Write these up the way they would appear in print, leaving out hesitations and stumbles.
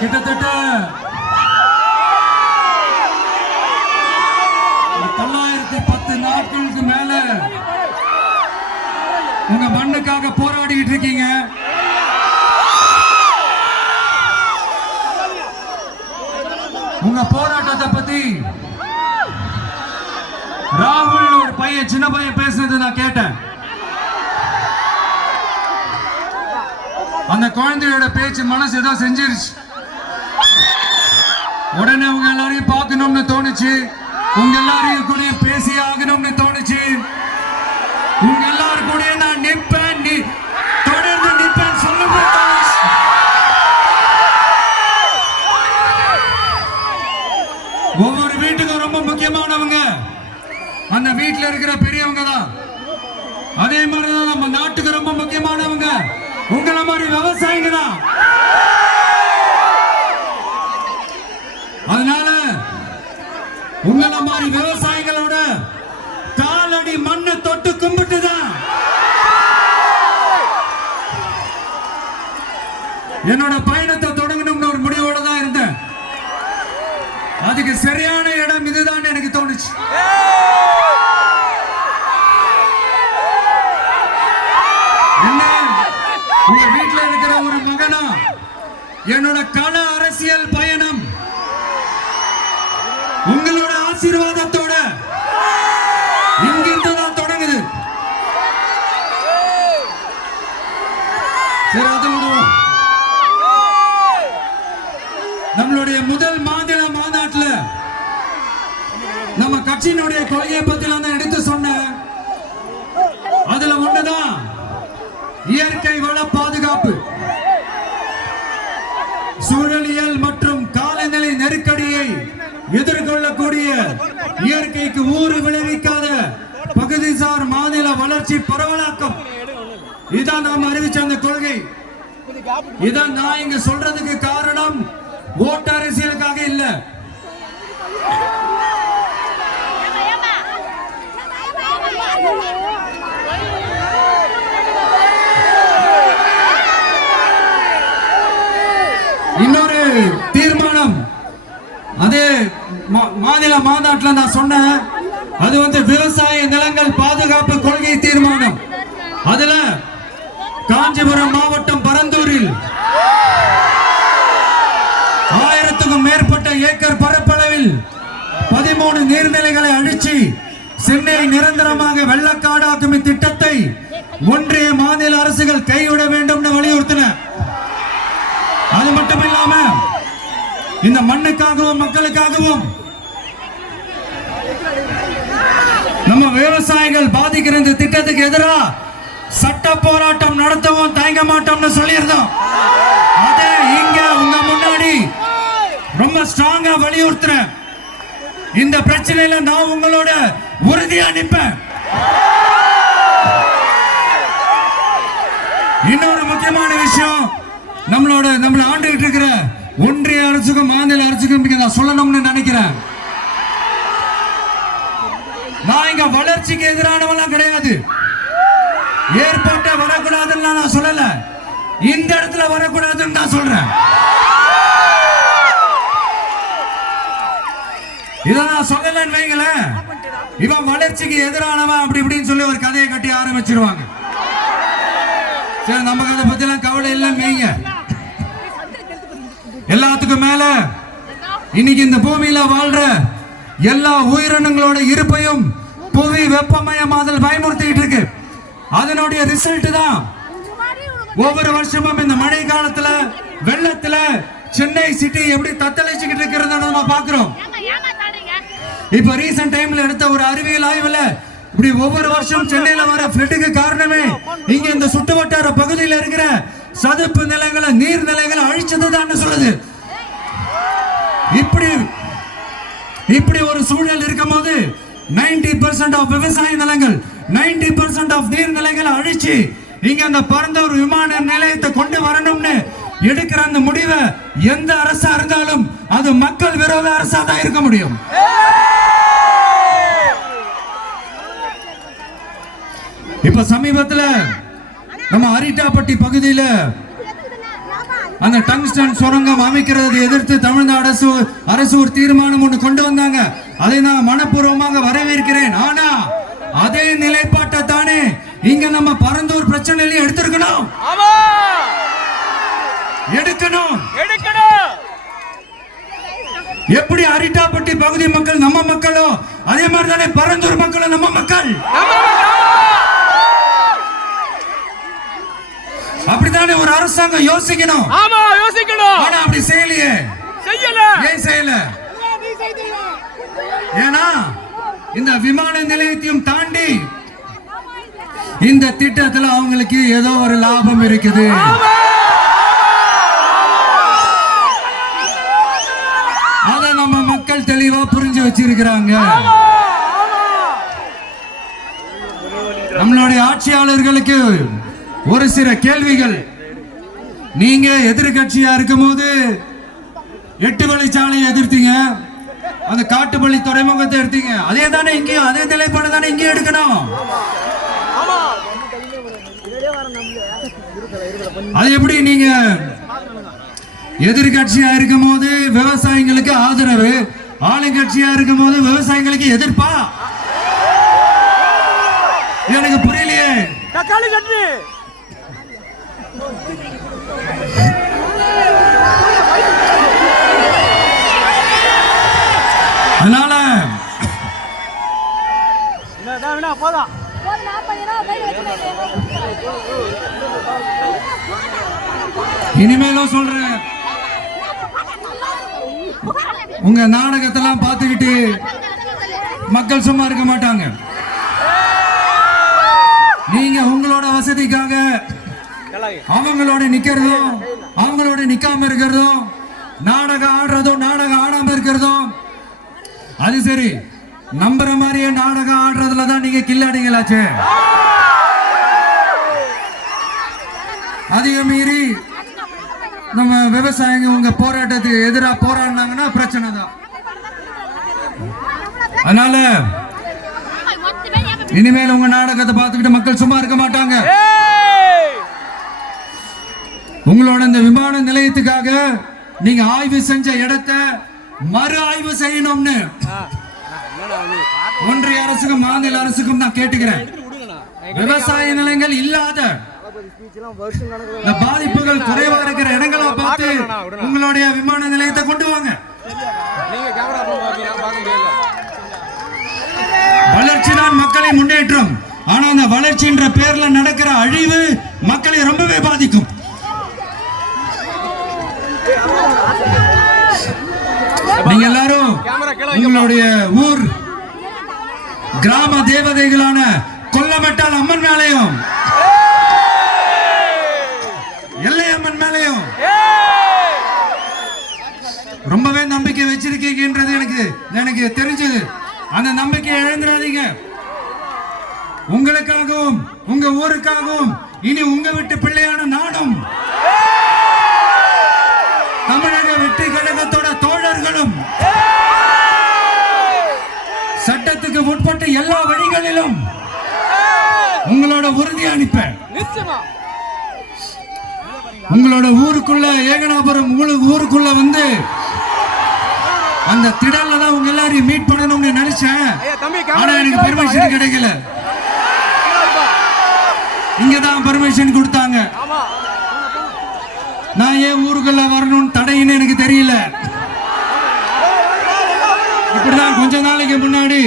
கிட்டத்தட்ட 910 நாட்களுக்கு மேல உங்க மண்ணுக்காக போராடிட்டு இருக்கீங்க. உங்க போராட்டத்தை பத்தி ராகுல் ஒரு பையன், சின்ன பையன் பேசுனது நான் கேட்டேன். அந்த குழந்தையோட பேச்சு மனசு ஏதோ செஞ்சிருச்சு. உடனே உங்க எல்லாரையும் பார்க்கணும்னு தோணுச்சு, உங்க எல்லாரையும் கூட பேசி ஆகணும்னு தோணுச்சு. உங்க எல்லாரும் கூட நான் நிற்பேன், நீ தொடர்ந்து நிற்பேன் சொல்லுங்க. ஒவ்வொரு வீட்டுக்கும் ரொம்ப முக்கியமானவங்க அந்த வீட்டுல இருக்கிற பெரியவங்க தான். அதே மாதிரிதான் நம்ம நாட்டுக்கு ரொம்ப முக்கியமானவங்க உங்களை மாதிரி விவசாயிங்க தான். அதனால உங்களை மாதிரி விவசாயிகளோட காலடி மண்ணை தொட்டு கும்பிட்டுதான் என்னோட பயணத்தை தொடங்கணும்னு ஒரு முடிவோட தான் இருந்தேன். அதுக்கு சரியான இடம் இதுதான் எனக்கு தோணுச்சு. என்ன உங்க வீட்டுல இருக்கிற ஒரு மகனா என்னோட கள அரசியல் பயணம் உங்களோட ஆசீர்வாதத்தோட இங்கிருந்து தான் தொடங்குது. சரி, அது விடுவோம். நம்மளுடைய முதல் மாநில மாநாட்டுல நம்ம கட்சியினுடைய கொள்கையை பத்தி நான் எடுத்து சொன்னேன். அதுல ஒண்ணுதான் இயற்கை வள பாதுகாப்பு. சூழலியல் மற்றும் காலநிலை நெருக்கடியை எதிர்கொள்ளக்கூடிய இயற்கைக்கு ஊறு விளைவிக்காத பகுதிசார் மாநில வளர்ச்சி பரவலாக்கம். இதான் நாம் அறிவிச்ச அந்த கொள்கை. இதான் நான் இங்க சொல்றதுக்கு காரணம் ஓட்டு அரசியலுக்காக இல்ல. இன்னொரு தீர்மானம் அதே மாநில மாநாட்டில் நான் சொன்னேன். அது விவசாய நிலங்கள் பாதுகாப்பு கொள்கை தீர்மானம். அதுல காஞ்சிபுரம் மாவட்டம் பரந்தூரில் 1000க்கும் மேற்பட்ட ஏக்கர் பரப்பளவில் 13 நீர்நிலைகளை அழிச்சு சென்னையை நிரந்தரமாக வெள்ளக்காடாக்கும் இத்திட்டத்தை ஒன்றிய மாநில அரசுகள் கைவிட வேண்டும் வலியுறுத்தின. அது மட்டும் இல்லாம இந்த மண்ணுக்காகவும் மக்களுக்காகவும் நம்ம விவசாயிகள் பாதிக்கிற இந்த திட்டத்துக்கு எதிராக சட்ட போராட்டம் நடத்தவும் தயங்க மாட்டோம்னு சொல்லியிருந்தோம். அதே இங்க உங்க முன்னாடி ரொம்ப ஸ்ட்ராங்கா வலியுறுத்துறேன். இந்த பிரச்சனையில நான் உங்களோட உறுதியா நிற்பேன். இன்னொரு முக்கியமான விஷயம், நம்மள ஆண்டுகிட்டு இருக்கிற ஒன்றிய அரசுக்கும் மாநில அரசுக்கும் நான் சொல்லணும்னு நினைக்கிறேன். நான் இங்க வளர்ச்சிக்கு எதிரானவெல்லாம் கிடையாது. ஏற்பட்ட வரக்கூடாதுன்னு நான் சொல்லல, இந்த இடத்துல வரக்கூடாதுன்னு நான் சொல்றேன். இதை நான் சொல்லலன்னு வைங்களேன், இவன் வளர்ச்சிக்கு எதிரானவன் அப்படி இப்படின்னு சொல்லி ஒரு கதையை கட்டி ஆரம்பிச்சிருவாங்க. சரி, நமக்கு அதை பத்தி எல்லாம் கவலை இல்லைன்னு வைங்க. எல்லாத்துக்கும் மேல இன்னைக்கு இந்த பூமியில வாழ்ற எல்லா உயிரினங்களோட இருப்பையும் புவி வெப்பமயமாதல் பயமுறுத்திட்டு இருக்கு. அதனுடைய ரிசல்ட் தான் ஒவ்வொரு வருஷமும் இந்த மழை காலத்துல வெள்ளத்துல சென்னை சிட்டி எப்படி தத்தளிச்சுக்கிட்டு இருக்கிறத நம்ம பாக்குறோம். இப்ப ரீசன்ட் டைம்ல எடுத்த ஒரு அறிவியல் ஆய்வுல இப்படி ஒவ்வொரு வருஷம் சென்னையில வர ஃப்ளட்டுக்கு காரணமே இங்க இந்த சுற்றுவட்டார பகுதியில் இருக்கிற சதுப்பு நிலங்களை நீர்நிலைகளை அழிச்சதுதான் சொல்லுது. இப்படி ஒரு சூழல் இருக்கும் போது 90% ஆஃப் விவசாய நிலங்கள் 90% ஆஃப் நீர்நிலைகளை அழிச்சு இங்க அந்த பரந்தூர் விமான நிலையத்தை கொண்டு வரணும்னு எடுக்கிற அந்த முடிவை எந்த அரசா இருந்தாலும் அது மக்கள் விரோத அரசா தான் இருக்க முடியும். இப்ப சமீபத்துல நம்ம அரிட்டாப்பட்டி பகுதியில அந்த டங்ஸ்டன் சுரங்கம் அமைக்கிறதை எதிர்த்து தமிழ்நாடு அரசு ஒரு தீர்மானம் ஒன்று கொண்டு வந்தாங்க. அதை நான் மனப்பூர்வமாக வரவேற்கிறேன். ஆனா அதே நிலைப்பாட்டை தானே இங்க நம்ம பரந்தூர் பிரச்சனையில எடுத்திருக்கணும், எடுக்கணும். எப்படி அரிட்டாப்பட்டி பகுதி மக்கள் நம்ம மக்களோ அதே மாதிரி தானே பரந்தூர் மக்களும் நம்ம மக்கள். அப்படித்தானே ஒரு அரசாங்கம் யோசிக்கணும். ஆனா அப்படி செய்யலையே. ஏன் செய்யல? ஏன்னா இந்த விமான நிலையத்தையும் தாண்டி இந்த திட்டத்தில் அவங்களுக்கு ஏதோ ஒரு லாபம் இருக்குது. அத நம்ம மக்கள் தெளிவா புரிஞ்சு வச்சிருக்கிறாங்க. நம்மளுடைய ஆட்சியாளர்களுக்கு ஒரு சில கேள்விகள். நீங்க எதிர்கட்சியா இருக்கும் போது 8 வழிச்சாலையை எதிர்த்தீங்க, அந்த காட்டுப்பள்ளி துறைமுகத்தை எடுத்தீங்க. அதே தானே இங்கேயும் அதே நிலைப்பாடு தானே இங்கேயும் எடுக்கணும். அது எப்படி நீங்க எதிர்கட்சியா இருக்கும் போது விவசாயிகளுக்கு ஆதரவு, ஆளுங்கட்சியா இருக்கும் போது விவசாயிகளுக்கு எதிர்ப்பா? எனக்கு புரியலையே. அதனால இனிமேலும் சொல்றேன், உங்க நாடகத்தெல்லாம் பார்த்துக்கிட்டு மக்கள் சும்மா இருக்க மாட்டாங்க. நீங்க உங்களோட வசதிக்காக அவங்களோட நிக்கிறதும் அவங்களோட நிக்காம இருக்கிறதும், நாடகம் ஆடுறதும் நாடகம் ஆடாம இருக்கிறதும், அது சரி. நம்புற மாதிரியே நாடகம் ஆடுறதுல தான் நீங்க கில்லாடிங்களாச்சு. அதையும் மீறி நம்ம விவசாயிங்க உங்க போராட்டத்துக்கு எதிராக போராடினாங்கன்னா பிரச்சனை தான். அதனால இனிமேல் உங்க நாடகத்தை பார்த்துக்கிட்டு மக்கள் சும்மா இருக்க மாட்டாங்க. உங்களோட இந்த விமான நிலையத்துக்காக நீங்க ஆய்வு செஞ்ச இடத்தை மறு ஆய்வு செய்யணும்னு ஒன்றிய அரசுக்கும் மாநில அரசுக்கும் நான் கேட்டுக்கிறேன். விவசாய நிலங்கள் இல்லாத பாதிப்புகள் குறைவா இருக்கிற இடங்களா பார்த்து உங்களுடைய விமான நிலையத்தை கொண்டு வாங்க. வளர்ச்சி தான் மக்களை முன்னேற்றம். ஆனா அந்த வளர்ச்சின்ற பேர்ல நடக்கிற அழிவு மக்களை ரொம்பவே பாதிக்கும். நீங்க எல்லாரும் உங்களுடைய ஊர் கிராம தேவதைகளான கொல்லமெட்டால் அம்மன் மேலையும் எல்லை அம்மன் மேலையும் ரொம்பவே நம்பிக்கை வச்சிருக்கீங்கன்றது எனக்கு தெரிஞ்சது. அந்த நம்பிக்கையை இழந்துடாதீங்க. உங்களுக்காகவும் உங்க ஊருக்காகவும் இனி உங்க வீட்டு பிள்ளையான நாடும் தமிழக வெற்றி கழகத்தோட தோழர்களும் சட்டத்துக்கு உட்பட்ட எல்லா வழிகளிலும் உங்களோட உறுதி அனுப்பேன். உங்களோட ஊருக்குள்ள ஏகனாபுரம் ஊருக்குள்ள வந்து அந்த திடல்ல தான் உங்க எல்லாரையும் மீட் பண்ணணும்னு நினைச்சேன். ஆனா எனக்கு பெர்மிஷன் கிடைக்கல. இங்கதான் பெர்மிஷன் கொடுத்தாங்க. நான் ஏன் ஊருக்குள்ள வரணும்னு தடைன்னு எனக்கு தெரியல. இப்படிதான் கொஞ்ச நாளைக்கு முன்னாடி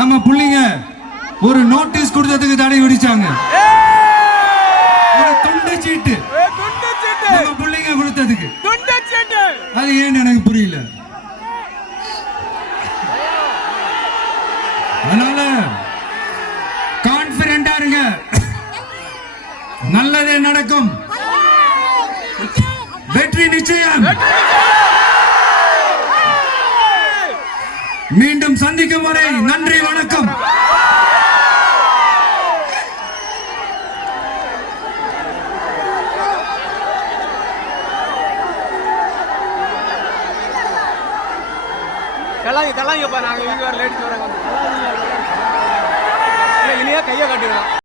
நம்ம புள்ளிங்க ஒரு நோட்டீஸ் கொடுத்ததுக்கு தடை விதிச்சாங்க. ஒரு துண்டு சீட்டு நம்ம புள்ளிங்க கொடுத்ததுக்கு. அது ஏன்னு எனக்கு புரியல. அதனால கான்பிடென்டா இருங்க, நல்லதே நடக்கும், வெற்றி நிச்சயம். மீண்டும் சந்திக்கும் வரை நன்றி, வணக்கம். கலாங்கப்பா, நாங்க லேடிஸ் வராங்க, இனியா கையை காட்டிடலாம்.